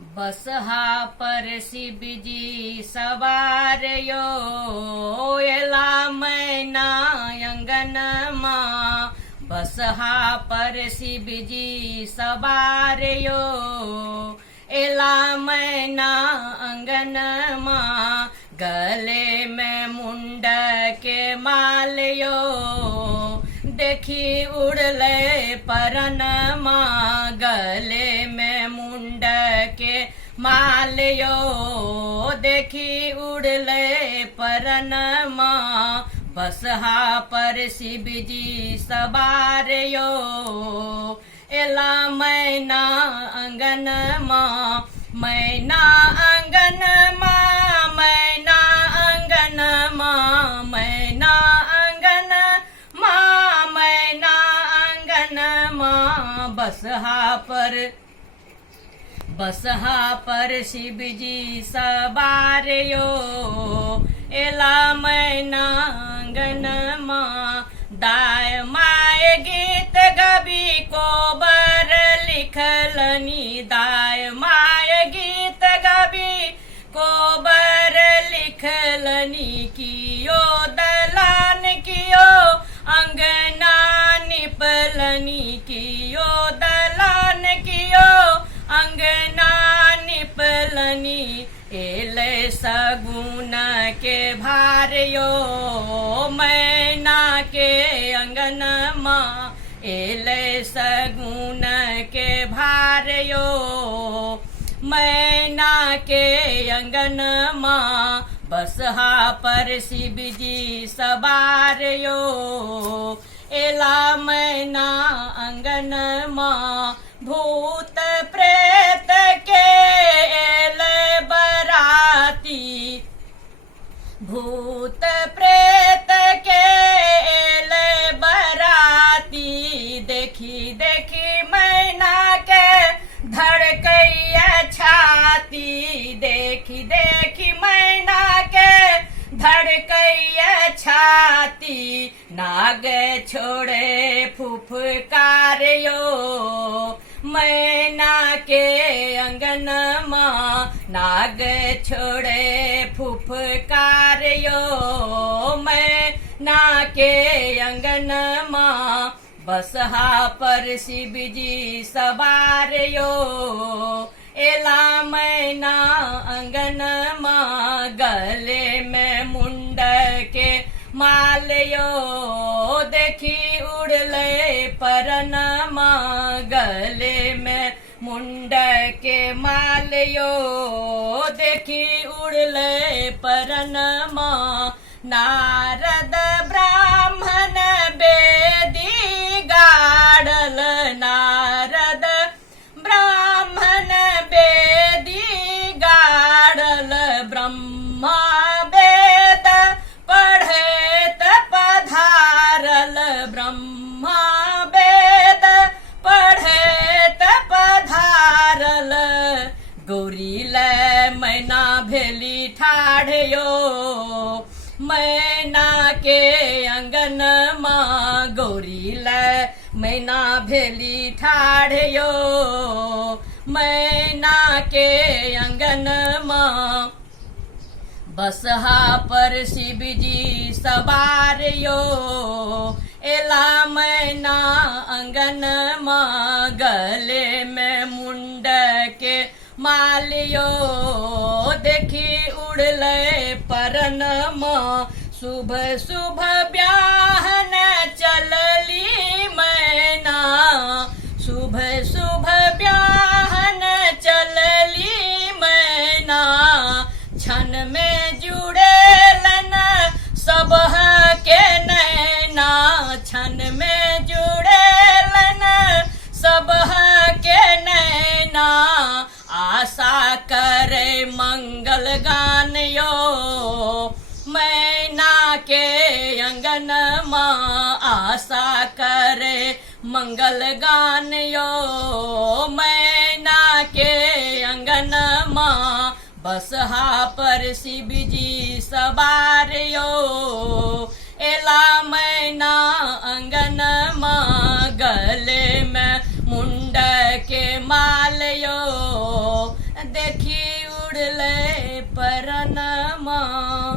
बसहा पर शिवजी सवार यो एला मैना अंगन माँ। बसहा पर शिवजी सवार यो एला मैना अंगन माँ। गले में मुंड के माल यो देखी उड़ले परन माँ। गले में मुंड के माल यो देखी उड़ले परन माँ। बसहा पर शिवजी सवार यो एला मैना अंगन माँ। मैना अंगन माँ, मैना अंगन माँ, मैना अंगन माँ, मैना अंगन माँ। बसहा पर शिवजी सवार यो एला मैना अंगन माँ। दाय माय गीत गबी को बर लिखलनी। दाय माय गीत गबी को बर लिखलनी। कियो दलान कियो अंगना निपलनी। कियो दलान कियो अंगना निपलनी। एले सगुन के भार यो मैना के अंगन माँ। एले सगुन के भार यो मैना के अंगन माँ। बसहा पर शिवजी सवार यो एला मैना अंगन माँ। भूत प्रेत के एले बराती। भूत प्रेत के एले बराती। देखी देखी मैना के धड़कैया छाती। देखी देखी मैना के धड़कैया छाती। नाग छोड़े फुफकार यो मैना के अंगन माँ। नाग छोड़े फुफकार यो मैना के अंगन माँ। बसहा पर शिवजी सवार यो एला मैना अंगन माँ। गले में मुंड के माल यो देखी उड़ले परन माँ। गले में मुंड के माल यो देखी उड़ले परन माँ। नारद ब्राह्मण बेदी गाड़ल। नारद ब्राह्मण बेदी गाड़ल। ब्रह्मा वेद पढ़ेत पधारल। ब्रह्मा वेद पढ़ेत पधारल। गौरी ले मैना भेली ठाढ़यो मैना के अंगन माँ। गौरी ले मैना भेली ठाढ़यो मैना के अंगन माँ। बसहा पर शिवजी सवार यो एला मैना अंगन माँ। गले में मुंड के माल यो देखी उड़ले परन माँ। शुभ शुभ ब्याहन चलली मैना। शुभ शुभ ब्याहन चलली मैना। क्षण में जुड़ेलन सब के नैना। क्षण में जुड़ेलन सब के नैना। आशा करे मंगल गान यो मैना के अंगन माँ। आशा करे मंगल गान यो मैना के अंगन माँ। बसहा पर शिवजी सवार यो एला मैना अंगन माँ। गले में मुंड के माल यो પરનમાં